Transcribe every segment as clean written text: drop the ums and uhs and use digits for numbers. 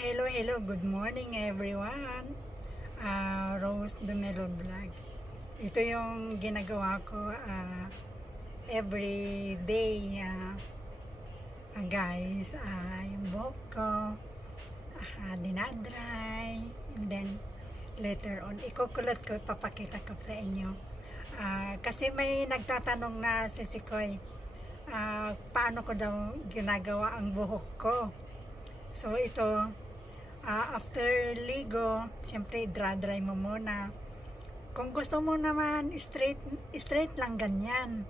Hello. Good morning everyone. Rose Dumelo Vlog. Ito yung ginagawa ko every day guys. Yung buhok ko dinadry, and then later on ikukulot ko, papakita ko sa inyo. Kasi may nagtatanong na si Sikoy, paano ko daw ginagawa ang buhok ko. So ito, after ligo, siyempre dry mo muna. Kung gusto mo naman straight lang ganyan.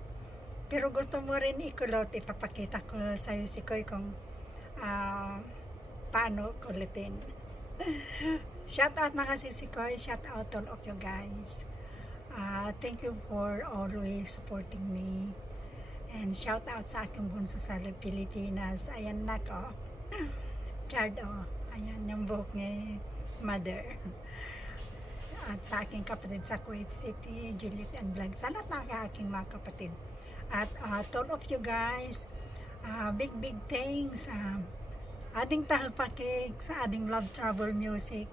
Pero gusto mo rin ikulot, ipapakita ko sa iyo si Koy kung paano kulitin. Shout out na kasi si Koy, shout out all of you guys. Thank you for always supporting me. And shout out sa aking bunso sa Pilipinas. Ayan na ko. Chard, ayan yung buhok ni mother. At sa aking kapatid sa Kuwait City, Juliet and Vlog. Sa lahat ng aking mga kapatid. At to all of you guys, big thanks. Ading talpakik sa ading Love Travel Music.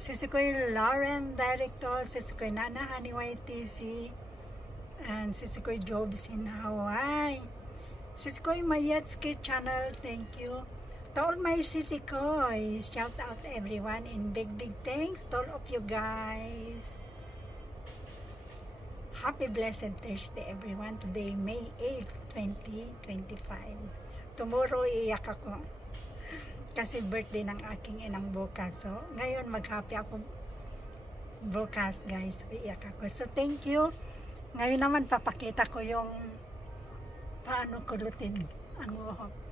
Si Sikoy Lauren, Director, si Sikoy Nana Honey YTC, and si Sikoy Jobs in Hawaii. Si Sikoy Mayetski Channel, thank you. To all my Sisikoy, shout out everyone and big thanks to all of you guys. Happy blessed Thursday everyone. Today May 8, 2025. Tomorrow iiyak ako kasi birthday ng aking inang bukas. So ngayon mag-happy ako bukas guys. So, iiyak ako. So thank you. Ngayon naman papakita ko yung paano kulutin ang buhok.